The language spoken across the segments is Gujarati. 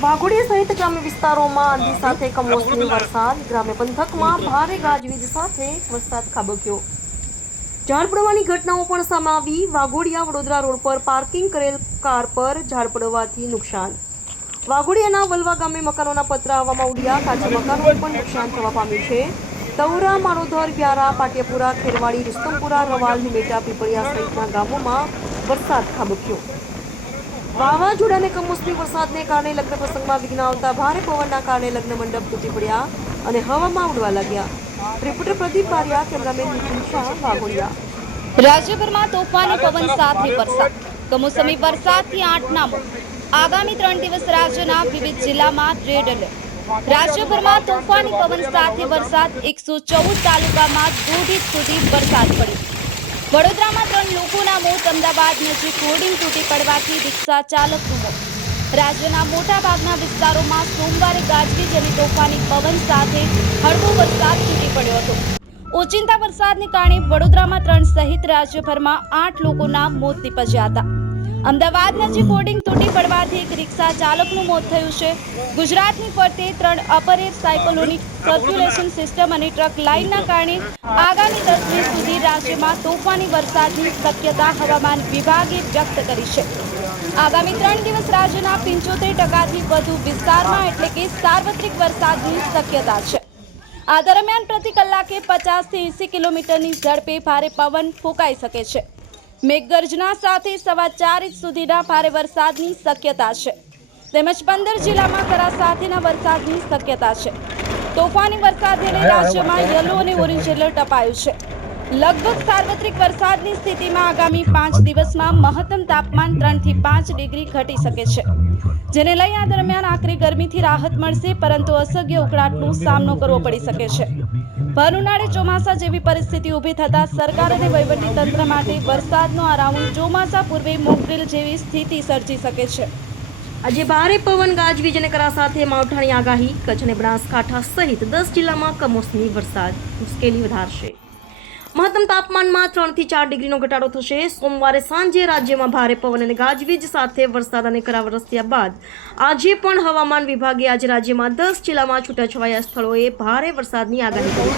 વાઘોડિયા સહિત ગ્રામ્ય વિસ્તારોમાં આંધી સાથે કમોસમી વરસાદ ગ્રામ્ય પંથકમાં ભારે ગાજવીજ સાથે વરસાદ ખાબક્યો. ઝાડ પડવાની ઘટનાઓ પણ સામે આવી. વાઘોડિયા વડોદરા રોડ પર પાર્કિંગ કરેલ કાર પર ઝાડ પડવાથી નુકસાન. વાઘોડિયાના વલવા ગામે મકાનોના પતરા આવવામાં ઉડ્યા. કાચા મકાનોને પણ નુકસાન થવા પામ્યું છે. તવરા માણોધર વ્યારા પાટિયાપુરા ખેરવાડી રુસ્તમપુરા રવાલ હિમેટા પીપળિયા સહિતના ગામોમાં વરસાદ ખાબક્યો. વાવાઝોડાને કમોસમી વરસાદને કારણે લગ્ન પ્રસંગમાં વિઘ્ન આવતા ભારે પવનના કારણે લગ્ન મંડપ તૂટી પડ્યા અને હવામાં ઉડવા લાગ્યા. Reporter Pradeep Baria cameraman Nitin Shah, Waghodia. રાજ્યભરમાં તોફાની પવન સાથે વરસાદ. કમોસમી વરસાદથી આઠ નામો. આગામી ત્રણ દિવસ રાજ્યના વિવિધ જિલ્લામાં રેડ એલર્ટ. રાજ્યભરમાં તોફાની પવન સાથે વરસાદ. એકસો ચૌદ તાલુકામાં દોઢ ઇંચ સુધી વરસાદ પડ્યો. વડોદરામાં ત્રણ લોકોના મોત, અમદાવાદ નજીક હોર્ડિંગ તૂટી પડવાથી રિક્ષા ચાલકનું મોત. રાજ્યના મોટાભાગના વિસ્તારોમાં સોમવારે ગાજવીજ અને તોફાની પવન સાથે હળવો વરસાદ તૂટી પડ્યો હતો. ઓચિંતા વરસાદને કારણે વડોદરામાં ત્રણ સહિત રાજ્યભરમાં આઠ લોકોના મોત નીપજ્યા હતા. અમદાવાદ નજીક હોર્ડિંગ તૂટી પડવાથી એક રિક્ષા ચાલકનું મોત થયું છે. ગુજરાતની ફરતે ત્રણ upper air cyclonic circulation system અને ટ્રક લાઇનના કારણે આગામી દિવસ સુધી રાજ્યમાં તોફાની વરસાદની શક્યતા હવામાન વિભાગે વ્યક્ત કરી છે. આગામી ત્રણ દિવસ રાજ્યના પંચોતેર ટકાથી વધુ વિસ્તારમાં એટલે કે સાર્વત્રિક વરસાદની શક્યતા છે. આ દરમિયાન પ્રતિ કલાકે પચાસથી એંસી કિલોમીટરની ઝડપે ભારે પવન ફૂંકાઈ શકે છે. મેઘગર્જના સાથે સવા ચાર ઇંચ સુધીના ભારે વરસાદની શક્યતા છે. તેમજ પંદર જિલ્લામાં કરા સાથેના વરસાદની શક્યતા છે. તોફાની વરસાદને લઈ રાજ્યમાં યલો અને ઓરેન્જ એલર્ટ અપાયું છે. લગભગ સાર્વત્રિક વરસાદની સ્થિતિમાં આગામી પાંચ દિવસમાં મહત્તમ તાપમાન ત્રણથી પાંચ ડિગ્રી ઘટી શકે છે. જેને લઈ આ દરમિયાન આકરી ગરમીથી રાહત મળશે, પરંતુ અસહ્ય ઉકળાટનો સામનો કરવો પડી શકે છે. ભર ઉનાળે ચોમાસા જેવી પરિસ્થિતિ ઊભી થતાં સરકાર અને તંત્ર માટે વરસાદનો આ રાઉન્ડ ચોમાસા પૂર્વે મોકડ્રીલ જેવી સ્થિતિ સર્જી શકે છે. આજે ભારે પવન, ગાજવીજ અને કરા સાથે માવઠાની આગાહી, કચ્છ અને બનાસકાંઠા સહિત દસ જિલ્લામાં કમોસમી વરસાદ મુશ્કેલી વધારશે. મહત્તમ તાપમાનમાં ત્રણથી ચાર ડિગ્રીનો ઘટાડો થશે. સોમવારે સાંજે રાજ્યમાં ભારે પવન અને ગાજવીજ, સાથે વરસાદ અને કરા વરસ્યા બાદ આજે પણ હવામાન વિભાગે આજે રાજ્યમાં દસ જિલ્લામાં છૂટાછવાયા સ્થળોએ ભારે વરસાદની આગાહી કરી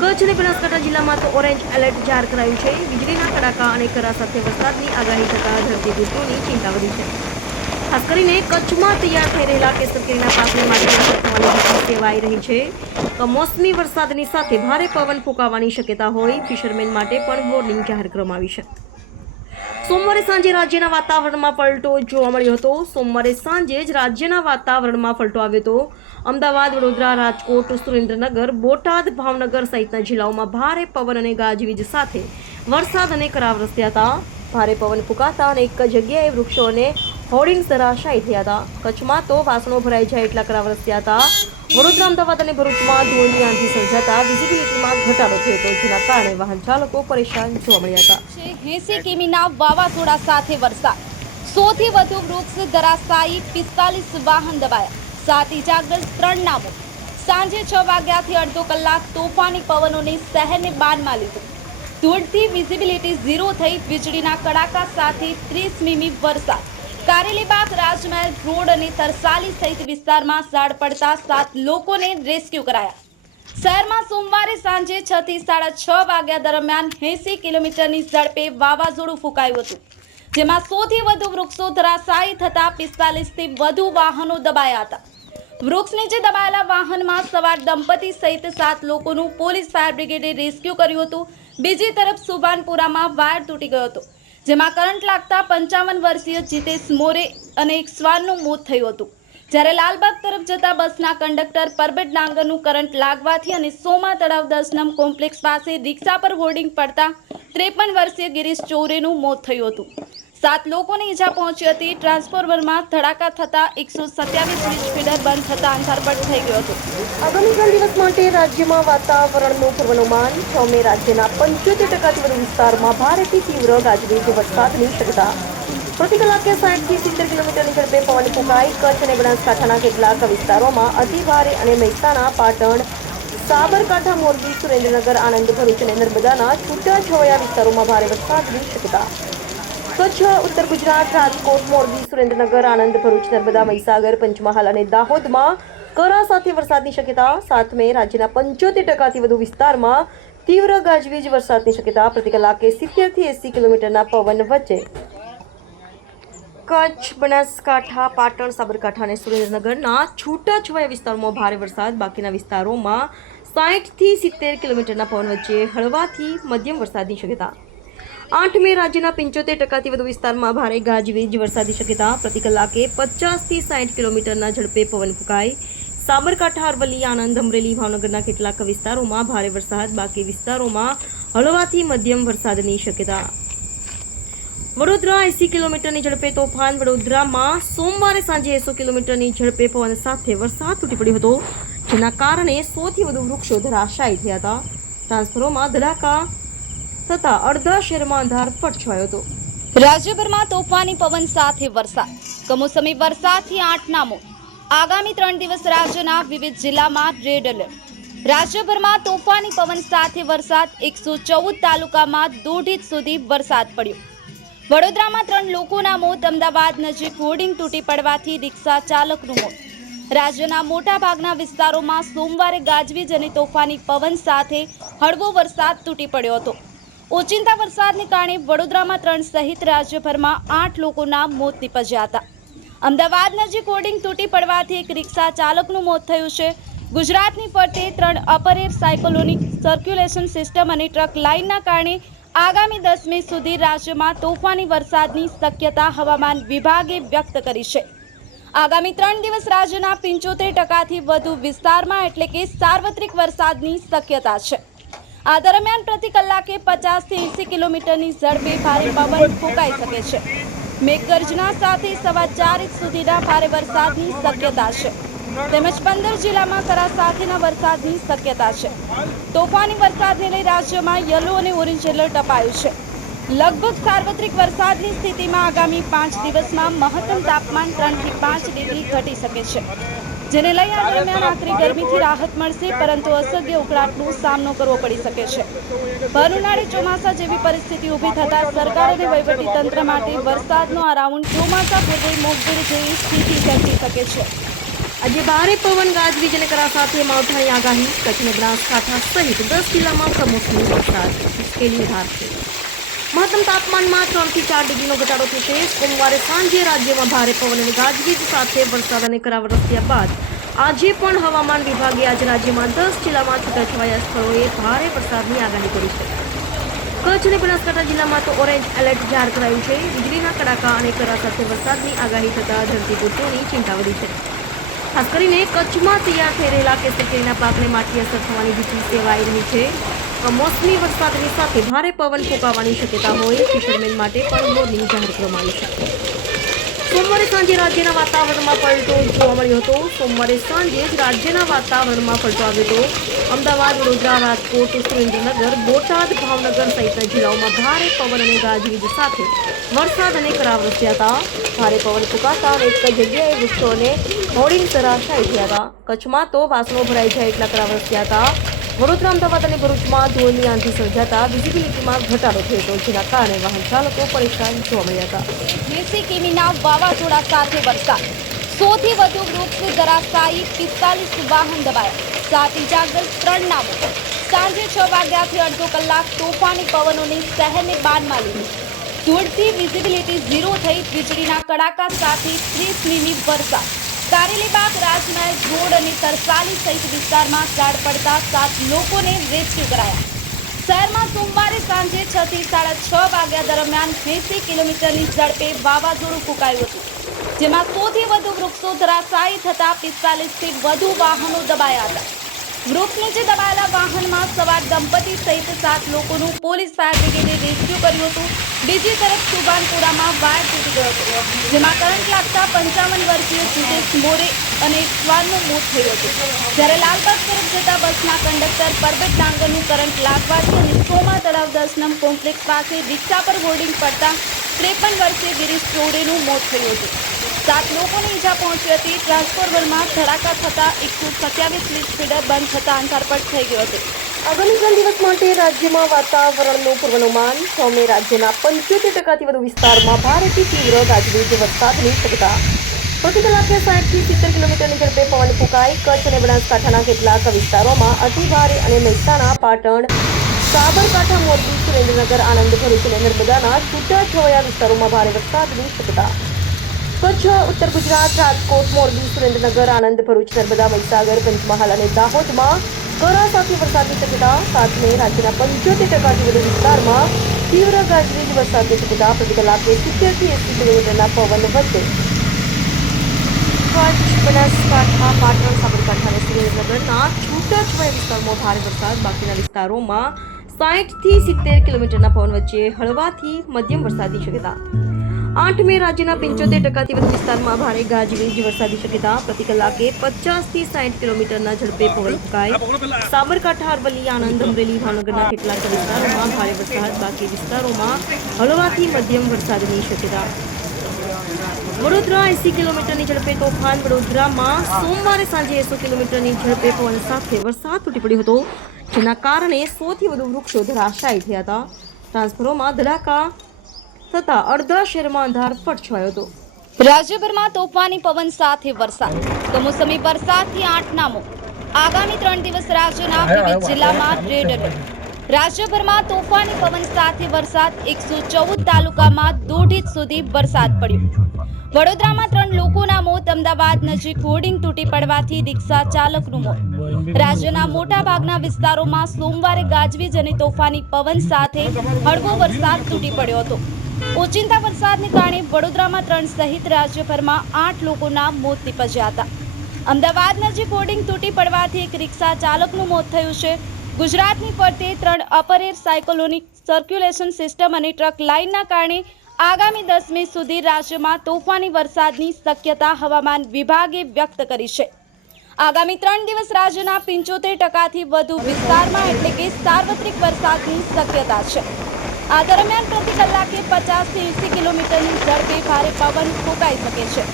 કચ્છ અને બનાસકાંઠા જિલ્લામાં તો ઓરેન્જ એલર્ટ જાહેર કરાયું છે. વીજળીના કડાકા અને કરા સાથે વરસાદની આગાહી થતાં ધરતીપુત્રોની ચિંતા વધી છે. ખાસ કરીને કચ્છમાં તૈયાર થઈ રહેલા કેસર કેરીના પાકને માટે સેવાઈ રહી છે. કમોસમી વરસાદની સાથે ભારે પવન ફૂંકાવાની શક્યતા હોય, ફિશરમેન માટે પણ વોર્નિંગ જાહેર કરવામાં આવી છે. સોમવારે સાંજે રાજ્યના વાતાવરણમાં પલટો જોવા મળ્યો હતો. સોમવારે સાંજે જ રાજ્યના વાતાવરણમાં પલટો આવ્યો હતો. અમદાવાદ, વડોદરા, રાજકોટ, સુરેન્દ્રનગર, બોટાદ, ભાવનગર સહિતના જિલ્લાઓમાં ભારે પવન અને ગાજવીજ સાથે વરસાદ અને કરાવ રસ્યા હતા. ભારે પવન ફૂંકાતા અને એક જગ્યાએ વૃક્ષો અને હોર્ડિંગ્સ ધરાશાયી થયા હતા. કચ્છમાં તો વાસણો ભરાઈ જાય એટલા કરા વરસ્યા હતા. વડોદરા અમદાવાદ અને ભરૂચમાં ધૂળની આંધી સર્જાતા વિઝિબિલિટીમાં ઘટાડો થયો હતો. જેના કારણે વાહન ચાલકો પરેશાન જોવા મળ્યા હતા. એસી કિમીના વાવાઝોડા સાથે વરસાદ. સોથી વધુ વૃક્ષ ધરાશાયી પિસ્તાલીસ વાહન દબાયા. સાત ઇજાગ્રસ્ત ત્રણ નામો. સાંજે છ વાગ્યાથી અડધો કલાક તોફાની પવનોને શહેરને બાનમાં લીધું. ધૂળથી વિઝિબિલિટી ઝીરો થઈ વીજળીના કડાકા સાથે ત્રીસ મીમી વરસાદ. કારેલીબાગ રાજમહેલ રોડ અને તરસાલી સહિત વિસ્તારમાં ઝાડ પડતા સાત લોકોને રેસ્ક્યુ કરાયા. શહેરમાં સોમવારે સાંજે છ થી સાડા છ વાગ્યા દરમિયાન એંસી કિલોમીટરની ઝડપે વાવાઝોડું ફૂંકાયું હતું, જેમાં સોથી વધુ વૃક્ષો ધરાશાયી થતા પિસ્તાલીસથી વધુ વાહનો દબાયા હતા. વૃક્ષ નીચે દબાયેલા વાહનમાં સવાર દંપતી સહિત સાત લોકોનું પોલીસ ફાયર બ્રિગેડે રેસ્ક્યુ કર્યું હતું. બીજી તરફ સુભાનપુરામાં વાયર તૂટી ગયો હતો. જેમાં કરંટ લાગતા પંચાવન વર્ષીય જીતેશ મોરે અને એક શ્વાનનું મોત થયું હતું. જ્યારે લાલબાગ તરફ જતા બસના કંડક્ટર પરબત ડાંગરનું કરંટ લાગવાથી અને સોમા તળાવ દસનમ કોમ્પ્લેક્સ પાસે રિક્ષા પર હોર્ડિંગ પડતા ત્રેપન વર્ષીય ગિરીશ ચોરેનું મોત થયું હતું. સાત લોકોને ઈજા પહોંચી હતી. ટ્રાન્સફોર્મરમાં ધડાકા થતા એકસો સત્યાવીસ વીજ ફીડર બંધ થતા અંધારપટ થઈ ગયો હતો. આગામી ત્રણ દિવસ માટે રાજ્યમાં વાતાવરણનું પૂર્વાનુમાન. છ મે રાજ્યના પંચોતેર ટકાથી વધુ વિસ્તારમાં ભારેથી તીવ્ર ગાજવીજ વરસાદની શક્યતા. પ્રતિ કલાકે સાઠથી સિત્તેર કિલોમીટરની ઝડપે પવન ફૂંકાઈ. કચ્છ અને બનાસકાંઠાના કેટલાક વિસ્તારોમાં અતિભારે અને મહેસાણા, પાટણ, સાબરકાંઠા, મોરબી, સુરેન્દ્રનગર, આણંદ, ભરૂચ અને નર્મદાના છૂટાછવાયા વિસ્તારોમાં ભારે વરસાદની શક્યતા. કચ્છ ઉત્તર ગુજરાત, રાજકોટ, મોરબી, સુરેન્દ્રનગર, આણંદ, ભરૂચ, નર્મદા, મહીસાગર, પંચમહાલ અને દાહોદમાં કરા સાથે વરસાદની શક્યતા સાતમે રાજ્યના પંચોતેર ટકાથી વધુ વિસ્તારમાં તીવ્ર ગાજવીજ વરસાદની શક્યતા, પ્રતિ કલાકે સિત્તેરથી એંસી કિલોમીટરના પવન વચ્ચે. કચ્છ, બનાસકાંઠા, પાટણ, સાબરકાંઠા અને સુરેન્દ્રનગરના છૂટાછવાયા વિસ્તારોમાં ભારે વરસાદ, બાકીના વિસ્તારોમાં સાઠથી સિત્તેર કિલોમીટરના પવન વચ્ચે હળવાથી મધ્યમ વરસાદની શક્યતા. આઠ મે રાજ્યના પંચોતેર ટકાથી વધુ વિસ્તારમાં ભારે ગાજવીજ વરસાદની શક્યતા. પ્રતિ કલાકે પચાસથી સાઠ કિલોમીટરના ઝડપે પવન ફૂંકાય સાબરકાંઠા, અરવલ્લી, આણંદ, અમરેલી ભાવનગરના કેટલાક વિસ્તારોમાં ભારે વરસાદ. બાકી વિસ્તારોમાં હળવાથી મધ્યમ વરસાદની શક્યતા. વડોદરા એસી કિલોમીટરની ઝડપે તોફાન. વડોદરામાં સોમવારે સાંજે એસો કિલોમીટરની ઝડપે પવન સાથે વરસાદ તૂટી પડ્યો હતો, જેના કારણે સોથી વધુ વૃક્ષો ધરાશાયી થયા હતા. ટ્રાન્સફરોમાં ધડાકા થતાં અડધા શહેરમાં અંધારપટ છવાયો હતો. રાજ્યભરમાં તોફાની પવન સાથે વરસાદ. કમોસમી વરસાદથી આઠ નામો. આગામી ત્રણ દિવસ રાજ્યના વિવિધ જિલ્લામાં રેડ એલર્ટ. રાજ્યભરમાં તોફાની પવન સાથે વરસાદ એકસો ચૌદ તાલુકામાં દોઢ ઇંચ સુધી વરસાદ પડ્યો. વડોદરામાં ત્રણ લોકોના મોત, અમદાવાદ નજીક હોર્ડિંગ તૂટી પડવાથી રિક્ષા ચાલકનું મોત. રાજ્યના મોટાભાગના વિસ્તારોમાં સોમવારે ગાજવીજ અને તોફાની પવન સાથે હળવો વરસાદ તૂટી પડ્યો હતો. ઓચિંતા વરસાદને કારણે વડોદરામાં ત્રણ સહિત રાજ્યભરમાં આઠ લોકોના મોત નીપજ્યા હતા. અમદાવાદ નજીક હોર્ડિંગ તૂટી પડવાથી એક રિક્ષા ચાલકનું મોત થયું છે. ગુજરાતની ફરતે ત્રણ અપર એર સર્ક્યુલેશન સિસ્ટમ અને ટ્રક લાઇનના કારણે આગામી દસ મે સુધી રાજ્યમાં તોફાની વરસાદની શક્યતા હવામાન વિભાગે વ્યક્ત કરી છે. આગામી ત્રણ દિવસ રાજ્યના પંચોતેર ટકાથી વધુ વિસ્તારમાં એટલે કે સાર્વત્રિક વરસાદની શક્યતા છે. આ દરમિયાન પ્રતિ કલાકે પચાસથી એંસી કિલોમીટરની ઝડપે ભારે પવન ફૂંકાઈ શકે છે. મેઘગર્જના સાથે સવા ચાર ઇંચ સુધીના ભારે વરસાદની શક્યતા છે. તેમજ પંદર જિલ્લામાં કરા સાથેના વરસાદની શક્યતા છે. તોફાની વરસાદને લઈ રાજ્યમાં યલો અને ઓરેન્જ એલર્ટ અપાયું છે. લગભગ સાર્વત્રિક વરસાદની સ્થિતિમાં આગામી પાંચ દિવસમાં મહત્તમ તાપમાન ત્રણથી પાંચ ડિગ્રી ઘટી શકે છે. જેને લઈ આ દરમિયાન આખરી ગરમીથી રાહત મળશે પરંતુ અસહ્ય ઉકળાટનો સામનો કરવો પડી શકે છે. ભર ઉનાળે ચોમાસા જેવી પરિસ્થિતિ ઊભી થતાં સરકાર અને વહીવટી તંત્ર માટે વરસાદનો આ રાઉન્ડ ચોમાસા પૂર્વે મોકડ્રીલ જેવી સ્થિતિ સર્જી શકે છે. આજે ભારે પવન ગાજવીજ અને કરા સાથે માવઠાની આગાહી કચ્છ અને બનાસકાંઠા સહિત દસ જિલ્લામાં કમોસમી વરસાદ મુશ્કેલી વધારશે મહત્તમ તાપમાનમાં ત્રણથી ચાર ડિગ્રીનો ઘટાડો થશે. સોમવારે સાંજે રાજ્યમાં ભારે પવન અને ગાજવીજ સાથે વરસાદ અને કરા વરસ્યા બાદ આજે પણ હવામાન વિભાગે આજે રાજ્યમાં દસ જિલ્લામાં છૂટાછવાયા સ્થળોએ ભારે વરસાદની આગાહી કરી છે. કચ્છ અને બનાસકાંઠા જિલ્લામાં તો ઓરેન્જ એલર્ટ જાહેર કરાયું છે. વીજળીના કડાકા અને કરા સાથે વરસાદની આગાહી થતાં ધરતીપુત્રોની ચિંતા વધી છે. ખાસ કરીને કચ્છમાં તૈયાર થઈ રહેલા કેસર પાકને માઠી અસર થવાની ભીતિ સેવાઈ રહી છે. કમોસમી વરસાદની સાથે ભારે પવન ફૂંકાવાની શક્યતા હોય, ફિશરમેન માટે પણ વોર્નિંગ જાહેર કરવામાં આવી છે. સોમવારે સાંજે રાજ્યના વાતાવરણમાં પલટો જોવા મળ્યો હતો. સોમવારે સાંજે જ રાજ્યના વાતાવરણમાં પલટો આવ્યો હતો. અમદાવાદ, વડોદરા, રાજકોટ, સુરેન્દ્રનગર, બોટાદ, ભાવનગર સહિતના જિલ્લાઓમાં ભારે પવન અને ગાજવીજ સાથે વરસાદ અને કરા વરસ્યા હતા. ભારે પવન ફૂંકાતા એક જગ્યાએ વૃક્ષો અને હોર્ડિંગ ધરાશાયી થયા હતા. કચ્છમાં તો વાસણો ભરાઈ જાય એટલા કરા વરસ્યા હતા. વડોદરા અમદાવાદ અને ભરૂચમાં ધૂળની આંધી સર્જાતા વિઝિબિલિટીમાં ઘટાડો થયો હતો, જેના કારણે વાહન ચાલકો પરેશાન જોવા મળ્યા હતા. એસી કિમીના વાવાઝોડા સાથે વરસાદ. સોથી વધુ વૃક્ષ ધરાશાયી પિસ્તાલીસ વાહન દબાયા. સાત ઇજાગ્રસ્ત ત્રણ નામો. સાંજે છ વાગ્યાથી અડધો કલાક તોફાની પવનોની શહેરને બાનમાં લીધી ધૂળથી વિઝિબિલિટી ઝીરો થઈ વીજળીના કડાકા સાથે ત્રીસ મીમી વરસાદ. કારેલીબાગ રાજનાયક રોડ અને તરસાલી સહિત વિસ્તારમાં ઝાડ પડતા સાત લોકોને રેસ્ક્યુ કરાયા. શહેરમાં સોમવારે સાંજે છ થી સાડા છ વાગ્યા દરમિયાન એસી કિલોમીટરની ઝડપે વાવાઝોડું ફૂંકાયું હતું, જેમાં સોથી વધુ વૃક્ષો ધરાશાયી થતા પિસ્તાલીસથી વધુ વાહનો દબાયા હતા. વૃક્ષ નીચે દબાયેલા વાહનમાં સવાર દંપતી સહિત સાત લોકોનું પોલીસ ફાયર બ્રિગેડે રેસ્ક્યુ કર્યું હતું. બીજી તરફ સુભાનપુરામાં વાયર તૂટી ગયો હતો. જેમાં કરંટ લાગતા પંચાવન વર્ષીય સુદેશ મોરે અને શ્વાનનું મોત થયું હતું. જ્યારે લાલબાગ તરફ જતા બસના કંડક્ટર પરબત ડાંગરનું કરંટ લાગવાથી અને સોમા તળાવ દર્શનમ કોમ્પ્લેક્સ પાસે રિક્ષા પર હોર્ડિંગ પડતા ત્રેપન વર્ષીય ગિરીશ ચોડેનું મોત થયું હતું. સાત લોકોને ઈજા પહોંચી હતી. ટ્રાન્સફોર્મરમાં ધડાકા થતા એકસો સત્યાવીસ લીટ ફીડર બંધ થતા અંધારપટ થઈ ગયો હતો. આગામી ત્રણ દિવસ માટે રાજ્યમાં વાતાવરણનું પૂર્વાનુમાન. સૌમે રાજ્યના પંચોતેર ટકાથી વધુ વિસ્તારમાં ભારેથી તીવ્ર ગાજવીજ વરસાદની શક્યતા. પ્રતિ કલાકે સાઠથી સિત્તેર કિલોમીટરની ઝડપે પવન ફૂંકાય કચ્છ અને બનાસકાંઠાના કેટલાક વિસ્તારોમાં અતિ ભારે અને મહેસાણા, પાટણ, સાબરકાંઠા, મોરબી, સુરેન્દ્રનગર, આણંદ, ભરૂચ અને નર્મદાના છૂટાછવાયા વિસ્તારોમાં ભારે વરસાદની શક્યતા. કચ્છ, ઉત્તર ગુજરાત, રાજકોટ, મોરબી, સુરેન્દ્રનગર, આણંદ, ભરૂચ, નર્મદા, મહીસાગર, પંચમહાલ અને દાહોદમાં કરા સાથે વરસાદની શક્યતા, સાથે રાજ્યના પંચોતેર ટકાથી વધુ વિસ્તારમાં તીવ્ર ગાજવીજ વરસાદની શક્યતા, પ્રતિ કલાકે સિત્તેરથી એંસી કિલોમીટરના પવન વધશે કચ્છ, બનાસકાંઠા, પાટણ, સાબરકાંઠા અને સુરેન્દ્રનગરના છૂટાછવાયા વિસ્તારોમાં ભારે વરસાદ, બાકીના વિસ્તારોમાં સાઠથી સિત્તેર કિલોમીટરના પવન વચ્ચે હળવાથી મધ્યમ વરસાદની શક્યતા. આઠ મે રાજ્યના પંચોતેર ટકાથી વધુ વિસ્તારમાં ભારે ગાજવીજ વરસાદની શક્યતા. પ્રતિ કલાકે પચાસથી સાઠ કિલોમીટરના ઝડપે પવન ફૂંકાય. સાબરકાંઠા, અરવલ્લી, આણંદ, અમરેલી, ભાવનગરના કેટલાક વિસ્તારોમાં ભારે વરસાદ. બાકી વિસ્તારોમાં હળવાથી મધ્યમ વરસાદની શક્યતા. વડોદરા એસી કિલોમીટરની ઝડપે તોફાન. વડોદરામાં સોમવારે સાંજે એસો કિલોમીટરની ઝડપે પવન સાથે વરસાદ તૂટી પડ્યો હતો, જેના કારણે સોથી વધુ વૃક્ષો ધરાશાયી થયા હતા. ટ્રાન્સફરોમાં ધડાકા થતા અડધા શહેરમાં અંધારપટ છવાયો હતો. રાજ્યભરમાં તોફાની પવન સાથે વરસાદ. કમોસમી વરસાદથી આઠ નામો. આગામી ત્રણ દિવસ રાજ્યના વિવિધ જિલ્લામાં રેડ એલર્ટ. રાજ્યભરમાં તોફાની પવન સાથે વરસાદ. એકસો ચૌદ તાલુકામાં દોઢ ઇંચ સુધી વરસાદ પડ્યો. વડોદરામાં ત્રણ લોકોના મોત. અમદાવાદ નજીક હોર્ડિંગ તૂટી પડવાથી રિક્ષા ચાલકનું મોત. રાજ્યના મોટા ભાગના વિસ્તારોમાં સોમવારે ગાજવીજ અને તોફાની પવન સાથે હળવો વરસાદ તૂટી પડ્યો હતો. ઓચિંતા વરસાદને કારણે વડોદરામાં ત્રણ સહિત રાજ્યભરમાં આઠ લોકોના મોત નીપજ્યા હતા. અમદાવાદ નજીક હોર્ડિંગ તૂટી પડવાથી એક રિક્ષા ચાલકનું મોત થયું છે. ગુજરાતની ફરતે ત્રણ upper air cyclonic circulation system અને ટ્રક લાઇનના કારણે આગામી દસમી સુધી રાજ્યમાં તોફાની વરસાદની શક્યતા હવામાન વિભાગે વ્યક્ત કરી છે. આગામી ત્રણ દિવસ રાજ્યના પંચોતેર ટકાથી વધુ વિસ્તારમાં એટલે કે સાર્વત્રિક વરસાદની શક્યતા છે. આ દરમિયાન પ્રતિ કલાકે પચાસથી એંસી કિલોમીટરની ઝડપે ભારે પવન ફૂંકાઈ શકે છે.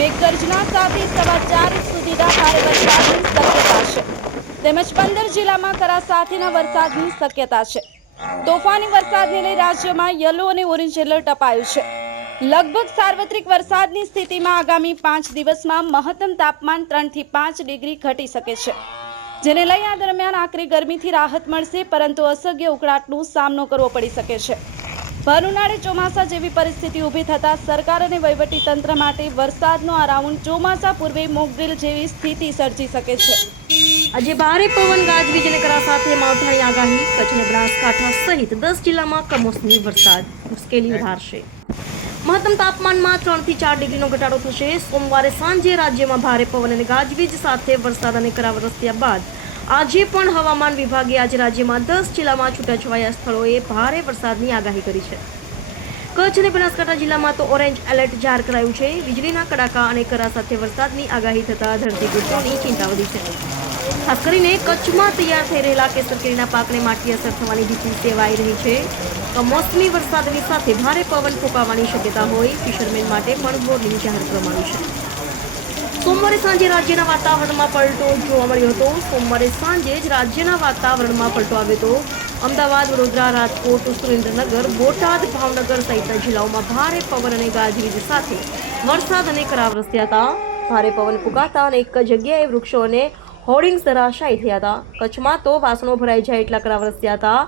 મેઘગર્જના સાથે સવા ચાર સુધીના ભારે વરસાદની શક્યતા છે. તેમજ પંદર જિલ્લામાં કરા સાથેના વરસાદની શક્યતા છે. તોફાની વરસાદને લઈ રાજ્યમાં યલો અને ઓરેન્જ એલર્ટ અપાયું છે. લગભગ સાર્વત્રિક વરસાદની સ્થિતિમાં આગામી પાંચ દિવસમાં મહત્તમ તાપમાન ત્રણથી પાંચ ડિગ્રી ઘટી શકે છે. જેને લઈ આ દરમિયાન આકરી ગરમીથી રાહત મળશે પરંતુ અસહ્ય ઉકળાટનો સામનો કરવો પડી શકે છે. ભર ઉનાળે ચોમાસા જેવી પરિસ્થિતિ ઊભી થતાં સરકાર અને વહીવટી તંત્ર માટે વરસાદનો આ રાઉન્ડ ચોમાસા પૂર્વે મોકડ્રીલ જેવી સ્થિતિ સર્જી શકે છે. આજે ભારે પવન ગાજવીજ અને કરા સાથે માવઠાની આગાહી કચ્છ અને બનાસકાંઠા સહિત દસ જિલ્લામાં કમોસમી વરસાદ મુશ્કેલી વધારશે મહત્તમ તાપમાનમાં ત્રણથી ચાર ડિગ્રીનો ઘટાડો થશે. સોમવારે સાંજે રાજ્યમાં ભારે પવન અને ગાજવીજ, સાથે વરસાદ અને કરાવરસ્યા બાદ આજે પણ હવામાન વિભાગે આજે રાજ્યમાં દસ જિલ્લામાં છૂટાછવાયા સ્થળોએ ભારે વરસાદની આગાહી કરી છે. કચ્છ અને બનાસકાંઠા જિલ્લામાં તો ઓરેન્જ એલર્ટ જાહેર કરાયું છે. વીજળીના કડાકા અને કરા સાથે વરસાદની આગાહી થતા ધરતીપુત્રોની ચિંતા વધી છે. ખાસ કરીને કચ્છમાં તૈયાર થઈ રહેલા કેસર કેરીના પાકને માટી અસર થવાની ભીતિ સેવાઈ રહી છે. કમોસમી વરસાદની સાથે ભારે પવન ફૂંકાવાની શક્યતા હોય, ફિશરમેન માટે પણ વોર્નિંગ જાહેર કરવામાં આવી છે. સોમવારે સાંજે રાજ્યના વાતાવરણમાં પલટો જોવા મળ્યો હતો. સોમવારે સાંજે જ રાજ્યના વાતાવરણમાં પલટો આવ્યો હતો. અમદાવાદ, વડોદરા, રાજકોટ, સુરેન્દ્રનગર, બોટાદ, ભાવનગર સહિતના જિલ્લાઓમાં ભારે પવન અને ગાજવીજ સાથે વરસાદ અને ખરાબ વરસ્યા હતા. ભારે પવન ફૂંકાતા અને એક જગ્યાએ વૃક્ષો અને હોર્ડિંગ્સ ધરાશાયી થયા હતા. કચ્છમાં તો વાસણો ભરાઈ જાય એટલા કરા વરસ્યા હતા.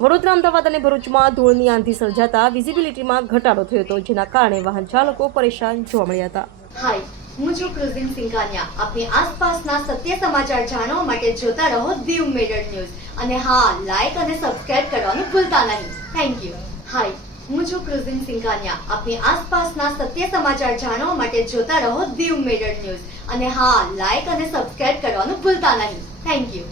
વડોદરા, અમદાવાદ અને ભરૂચમાં ધૂળની આંધી સર્જાતા વિઝિબિલિટીમાં ઘટાડો થયો હતો, જેના કારણે વાહન ચાલકો પરેશાન જોવા મળ્યા હતા. હાય, હું છું ક્રુઝિન સિંઘાનિયા. આપની આસપાસના સત્ય સમાચાર જાણવા માટે જોતા રહો દીવ મિરર ન્યૂઝ. અને હા લાઈક અને સબસ્ક્રાઇબ કરવાનું ભૂલતા નહીં. થેન્ક યુ હાય, હું છું ક્રુઝિન સિંઘાનિયા. આપની આસપાસના સત્ય સમાચાર જાણવા માટે જોતા રહો દીવ મિરર ન્યૂઝ. અને હા લાઇક અને સબસ્ક્રાઇબ કરવાનું ભૂલતા નહીં. Thank you